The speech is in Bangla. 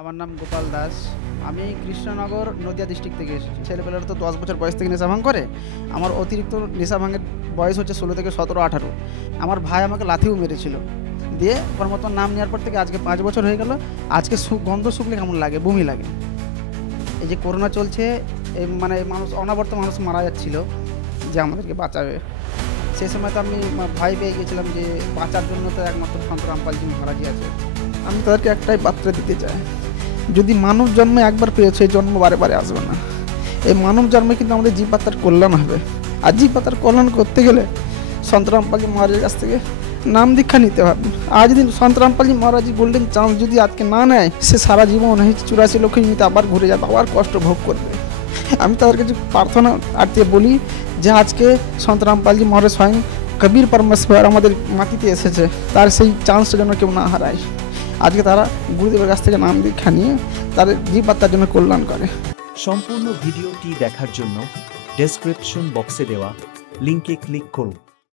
আমার নাম গোপাল দাস। আমি কৃষ্ণনগর নদিয়া ডিস্ট্রিক্ট থেকে এসেছি। ছেলেপেলেরা তো 10 বছর বয়স থেকে নেশা ভাঙ করে। আমার অতিরিক্ত নেশা ভাঙের বয়স হচ্ছে 16 থেকে 17, 18। আমার ভাই আমাকে লাথিও মেরেছিল। দিয়ে ওর মতো নাম নেওয়ার পর থেকে আজকে 5 বছর হয়ে গেল। আজকে গন্ধ শুকলে কেমন লাগে, বমি লাগে। এই যে করোনা চলছে, এই মানে মানুষ অনাবর্ত মানুষ মারা যাচ্ছিল যে আমাদেরকে বাঁচাবে। সেই সময় তো আমি ভাই পেয়ে গেছিলাম যে বাঁচার জন্য তো একমাত্র সন্ত রামপালজি মহারাজই আছে। আমি তাদেরকে একটাই বার্তা দিতে চাই, যদি মানব জন্মে একবার পেয়েছে এই জন্ম বারে বারে আসবে না। এই মানব জন্মে কিন্তু আমাদের জীবাত্মার কল্যাণ হবে। আর জীবাত্মার কল্যাণ করতে গেলে সন্ত রামপালজি মহারাজের কাছ থেকে নাম দীক্ষা নিতে হবে। আর যদি সন্ত রামপালজি মহারাজ গোল্ডেন চান্স যদি আজকে না নেয়, সে সারা জীবন এই 84 লক্ষ নিতে আবার ঘুরে যাবে, আবার কষ্ট ভোগ করবে। আমি তাদের কাছে প্রার্থনা আর্থে বলি যে আজকে সন্ত রামপালজি মহারাজ স্বয়ং কবির পরমেশ্বর আমাদের মাটিতে এসেছে, তার সেই চান্সটা যেন কেউ না হারায়। আজকে তারা গুরুদেবের কাছ থেকে নাম দীক্ষা নিয়ে তাদের জীবাত্মার জন্য কল্যাণ করে। সম্পূর্ণ ভিডিওটি দেখার জন্য ডেসক্রিপশন বক্সে দেওয়া লিংকে ক্লিক করুন।